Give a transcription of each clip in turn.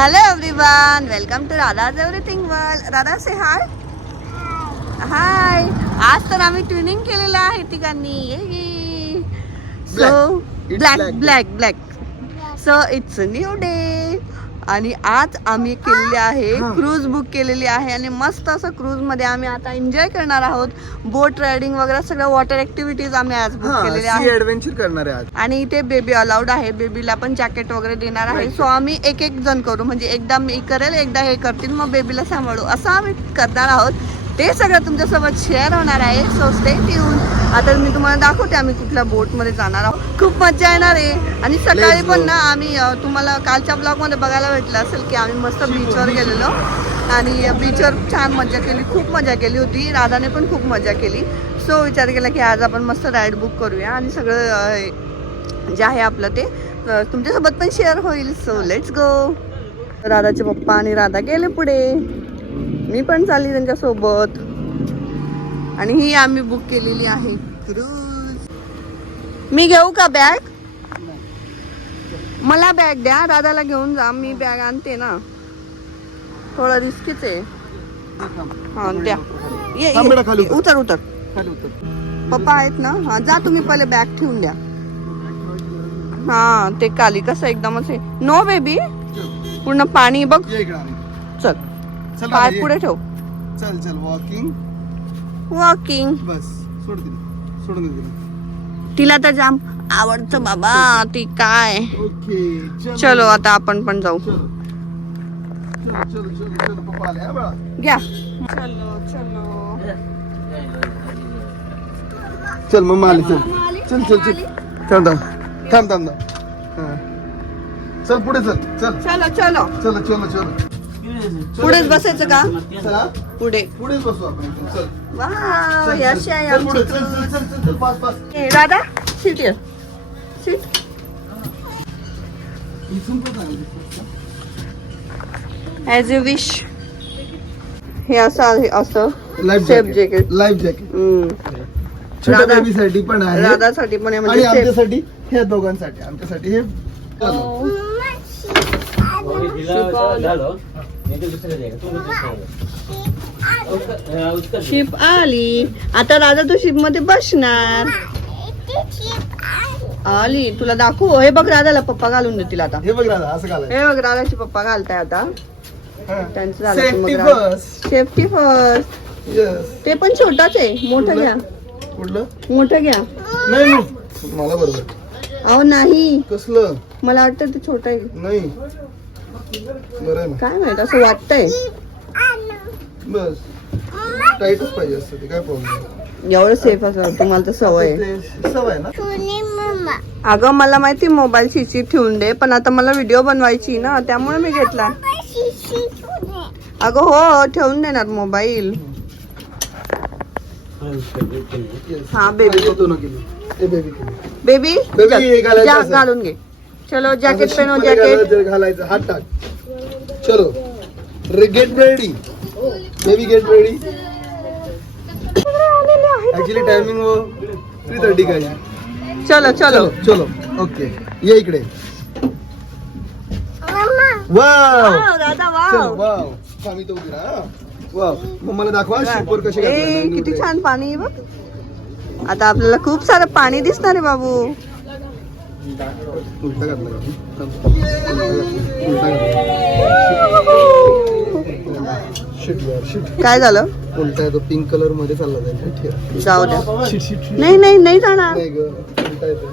Hello everyone, welcome to Radha's Everything World. Radha, say hi. Hi. आज तर आम्ही twinning केलेलं आहे तिघांनी. So black. So it's a new day. आणि आज आम्ही केलेली आहे क्रूज बुक केलेली आहे आणि मस्त असं क्रूज मध्ये आम्ही आता एन्जॉय करणार आहोत. बोट रायडिंग वगैरे सगळं वॉटर ऍक्टिव्हिटीज आम्ही आज बुक केलेले आहे. ऍडव्हेंचर करणार आहे आज. आणि इथे बेबी अलाउड आहे, बेबीला पण जॅकेट वगैरे देणार आहे. सो आम्ही एक जण करू, म्हणजे एकदा मी करेल, एकदा हे करतील, मग बेबीला सांभाळू, असं आम्ही करणार आहोत. ते सगळं तुमच्यासोबत शेअर होणार आहे. So stay tune. आता मी तुम्हाला दाखवते आम्ही कुठल्या बोटमध्ये जाणार आहोत. खूप मजा येणार आहे. आणि सकाळी पण ना आम्ही तुम्हाला कालच्या ब्लॉगमध्ये बघायला भेटलं असेल की आम्ही मस्त बीचवर गेलेलो आणि बीचवर छान मजा केली, खूप मजा केली होती. राधाने पण खूप मजा केली. सो विचार केला की आज आपण मस्त राईड बुक करूया आणि सगळं जे आहे आपलं ते तुमच्यासोबत पण शेअर होईल. So let's go. राधाचे पप्पा आणि राधा गेले पुढे, मी पण चालली त्यांच्यासोबत. आणि ही आम्ही बुक केलेली आहे क्रूज. मी घेऊ का बॅग? मला बॅग द्या, राधाला घेऊन जा. मी बॅग आणते ना, थोडं रिस्कीच आहे. हा द्या. ये उतर. पप्पा आहेत ना? हा जा तुम्ही, पहिले बॅग ठेवून द्या. हा ते काली कसं एकदमच आहे. नो बेबी, पूर्ण पाणी बघ. चल पाय पुढे ठेव. चल वॉकिंग. बस सोडून दे. तिला तर जाम आवडतं बाबा, ती काय. ओके चलो आता आपण पण जाऊ. चलो पप्पा आले हा बाळा. घ्या. चल मम्मा आली. चल थांब. हा. चल पुढे चल. पुढेच बसायचं का? चला पुढेच बसू आपण. चल वाव, ही अशी आहे चल पुढे. आमची. चल pass. A, Radha sit here. Seat. As you wish. हे असं लाईफ जॅकेट. छोट्या बेबीसाठी पण आहे, राधासाठी पण आहे, आणि म्हणजे आमच्यासाठी, ह्या दोघांसाठी. आमच्यासाठी हे शिप आली. आता राधा तू शिप मध्ये बसणार. आली, तुला दाखवू. हे बघ, राधाला पप्पा घालून देतील आता. हे बघ राधा, असं घालायचं. हे बघ, राधाचे पप्पा घालताय आता. त्यांचं झालं safety first. Safety first. Yes. ते पण छोटाच आहे, मोठं घ्या. कुठलं? मोठं घ्या. नाही मला बरोबर. अहो नाही, कसलं? मला वाटतं ते छोटं आहे. नाही बरं आहे ना. काय माहित, असं वाटतंय. बस टाईटच पाहिजे असतं, ते काय प्रॉब्लेम. एवढं सेफ असं तुम्हाला तर सवय आहे. सवय ना. अगं मला माहिती मोबाईल शिशीत ठेवून दे, पण आता मला व्हिडिओ बनवायची ना, त्यामुळे मी घेतला. अगं हो, ठेवून देणार मोबाईल. हा बेबी घालून घे. चलो जॅकेट पहनो. जॅकेट घालायचं. हात टाक. चलो get ready baby, get ready. Actually timing 3:30 काय. चलो ओके. ये इकडे. वाव दादा, वाव. वाव आम्ही तो उभी राहा. वाव मम्माला दाखवा शिपवर कशी ए, किती छान पाणी आहे बघ. आता आपल्याला खूप सारं पाणी दिसणार आहे बाबू. उलटा घातला. काय झालं? उलटा आहे तो, पिंक कलर मध्ये चालला जाईल. जाऊ द्या. नाही जाणार. नाही ग, उलटा येतो.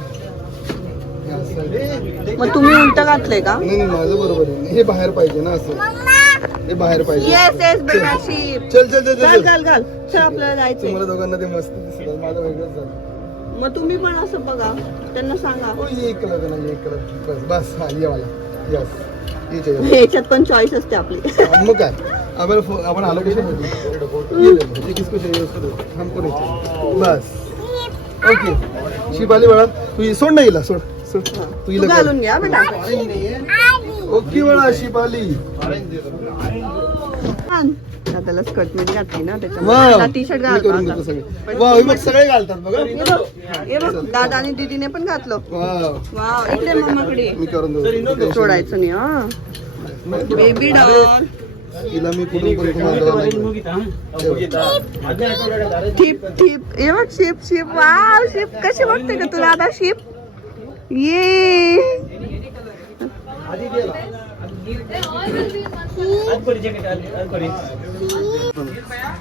मग तुम्ही उलट घातलंय का? नाही माझं बरोबर आहे. हे बाहेर पाहिजे ना, असं हे बाहेर पाहिजे. येस बेटा शिप. चल घाल. चल आपल्याला जायचंय. तुम्हाला दोघांना ते मस्त दिसत, माझं वेगळंच झालं. मग तुम्ही पण असं बघा, त्यांना सांगा. एक कलर बस. हा ये वाला. यस. याच्यात पण चॉईस असते आपली. मग काय आपण आलो कसे बस. ओके शिप आली बाळा. तू सोड नाही हिला, सोड. तू घालून घ्या बेटा. ओके बाळा, शिप आली. दादाला स्कर्ट मध्ये घातली ना, त्याच्यामुळे टी शर्ट घालतात. सगळे घालतात बघा. हे बघ, दादा आणि दीदीने पण घातलं. वाव, इकडे मम्माकडे. मी करून देऊ. सोडायचं नाही. हा बेबी डॉल. तिला मी कुठून पण तुम्हाला टिप टिप हे बघ शिप शिप. वाव शिप कशी बघते का तुला आता शिप. ये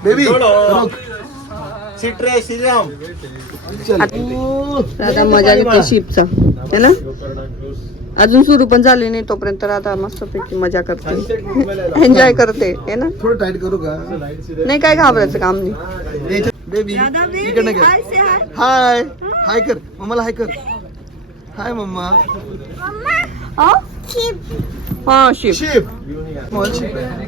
बेबी सिट्रे श्रीराम. आता मजा घेते शिपचा है ना. अजून सुरू पण झाली नाही तोपर्यंत आता मस्तपैकी मजा करते. एन्जॉय करते है ना. थोडं टाईट करू का. नाही काय घाबरायचं काम नाही. बेबी इकडनं कर. हाय हाय कर मम्माला. हाय कर. हाय मम्मा. हा शिप. शिप स्मॉल शिप आहे.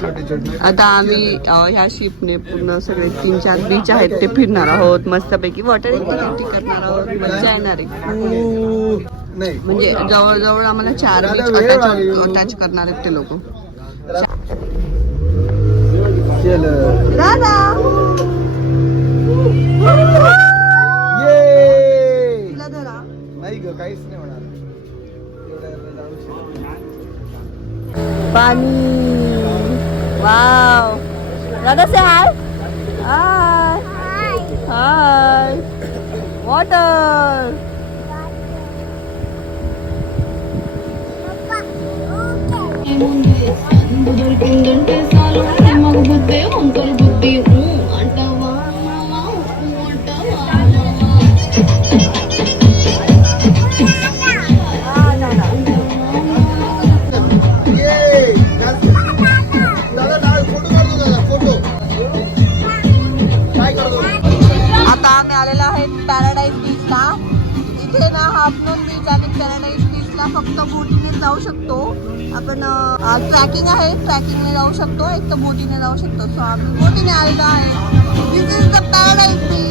छोटी छोटी. आता आम्ही ह्या शिपने पूर्ण सगळे 3-4 बीच आहेत ते फिरणार आहोत. मस्तपैकी वॉटर ऍक्टिव्हिटी करणार आहोत. मजा येणार आहे. नाही म्हणजे जवळजवळ आम्हाला 4 बीच अटॅच करणार आहेत ते लोक. चल दादा ये. तुला धरा. नाही ग काहीच नाही होणार. पाणी. वाव. दादा से हाय. हाय हाय. वॉटर. బుద్ధుడికిందంటే చాలు మగ బుద్ధి వంకలు బుద్ధి అంటావా आता आम्ही आलेलो आहे पॅराडाईज बीचला. इथे ना हाफलोन बीच आणि पॅराडाईज बीचला फक्त बोटीने जाऊ शकतो आपण. ट्रॅकिंग आहे. ट्रॅकिंगने जाऊ शकतो. एक तर बोटीने जाऊ शकतो. सो आम्ही बोटीने आलेलो आहे. दिस इज द पॅराडाईज बीच.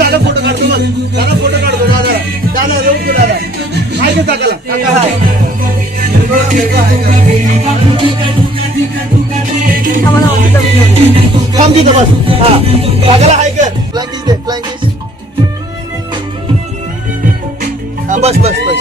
दादा फोटो काढतो मग. दादा फोटो काढतो. दादा दादा येऊ तू. दादा हाय का काकाला. काका हाय. थांब तिथं बस. हा काकाला हाय कर. फ्लँकिश दे फ्लँकिश. हा बस बस बस.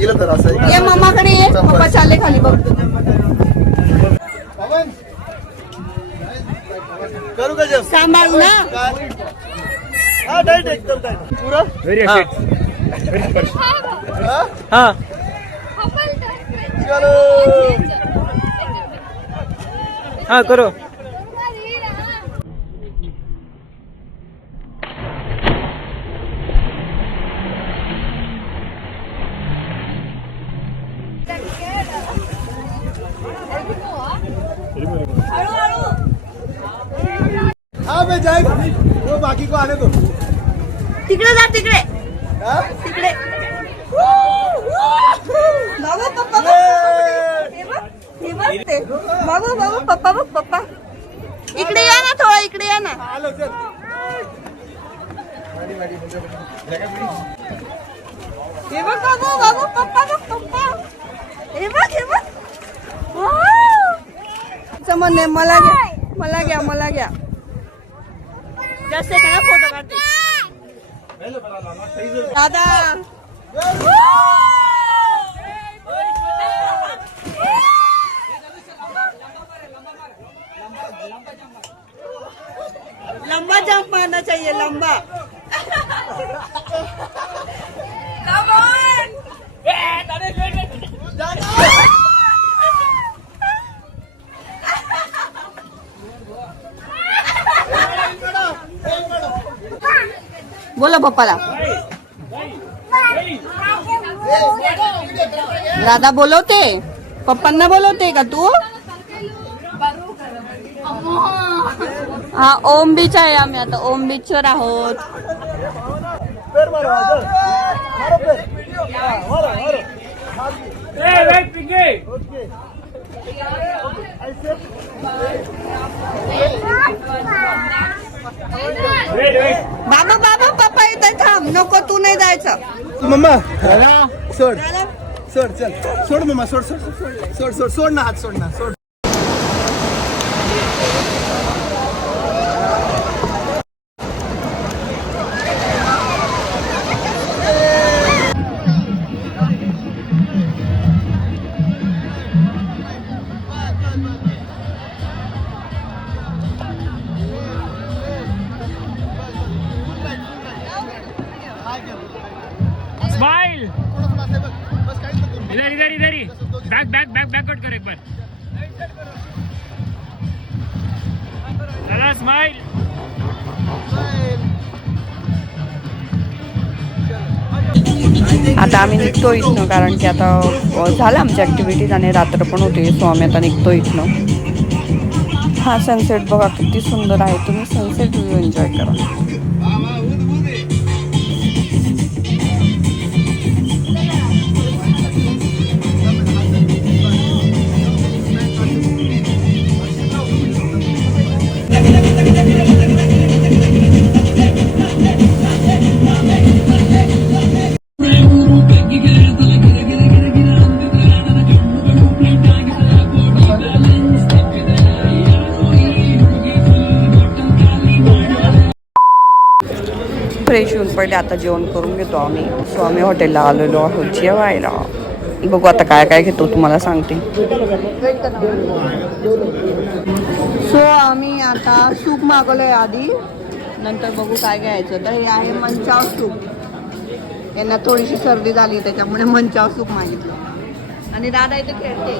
येलं तर असं ये मम्माकडे ये. पप्पा चालले खाली बघ. पवन करू का जब सांभाळू ना. हा टाईट एकदम टाईट पुरा. व्हेरी हा चलो. हा करो. हाँ मैं जाएगा. वो बाकी को आने दो. तिकडे जा. तिकडे हाँ? तिकडे. बघते बाबू बाबू पप्पा बघ पप्पा इकडे या ना थोडा इकडे या ना आलो चल हे बघ बाबू बाबू पप्पा बघ पप्पा हे बघ म्हणणे मला घ्या मला घ्या जास्त काय फोटो काढते दादा लंबा जंप मारना चाहिए लंबा बोला पप्पाला दादा बोलवते पप्पांना बोलवते का तू हा ओम बीच आहे आम्ही आता ओम बीच वर आहोत पैर मारो चल मारो पैर मारो ओके ऐसे बाबा बाबा पप्पा इथं थांब नको तू नाही जायचं मम्मा सोड सोड चल सोड मम्मा सोड सोड सोड सोड सोड सोड ना हात सोड ना सोड स्माइल इधर इधर इधर ही बैकवर्ड कर एक बार चला स्माइल आता आम्ही निघतो इथनं कारण की आता झालं आमची ऍक्टिव्हिटीज आणि रात्र पण होते सो आम्ही आता निघतो इथनं हा सनसेट बघा किती सुंदर आहे तुम्ही सनसेट व्ह्यू एन्जॉय करा फ्रेश होऊन पहिले आता जेवण करून घेतो आम्ही सो आम्ही हॉटेलला आलेलो आहोत जेवायला बघू आता काय काय घेतो तुम्हाला सांगते सो आम्ही आता सूप मागवलंय आधी नंतर बघू काय घ्यायचं तर हे आहे मंचाव सूप यांना थोडीशी सर्दी झाली त्याच्यामुळे मंचाव सूप मागितलं आणि दादा इथे खेळते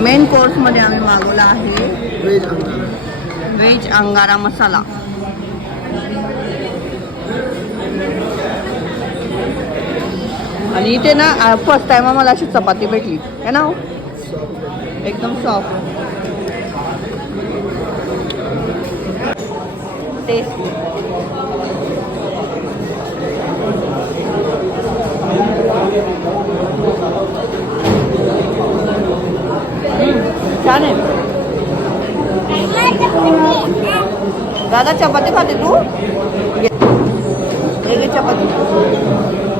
मेन कोर्समध्ये आम्ही मागवला आहे व्हेज अंगारा मसाला आणि इथे ना फर्स्ट टाइम आम्हाला अशी चपाती भेटली है ना एकदम सॉफ्ट टेस्ट छान आहे दादा चपाती खाते तू घे चपाती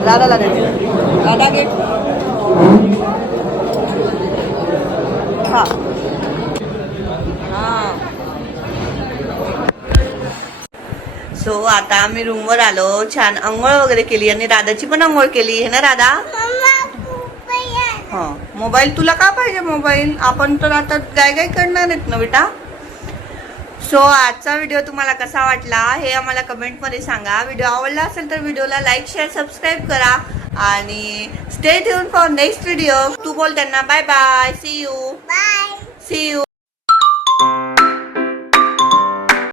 दादाला देते दादा घे हा सो आता आम्ही रूमवर आलो छान अंघोळ वगैरे केली आणि दादाची पण अंघोळ केली है ना दादा हा मोबाईल तुला का पाहिजे मोबाईल आपण तर आता काय काय करणार आहेत ना बेटा सो आजचा व्हिडिओ तुम्हाला कसा वाटला हे आम्हाला कमेंटमध्ये सांगा व्हिडिओ आवडला असेल तर व्हिडिओला लाईक शेअर सबस्क्राईब करा आणि stay tuned for next video तू बोल त्यांना बाय बाय सी यू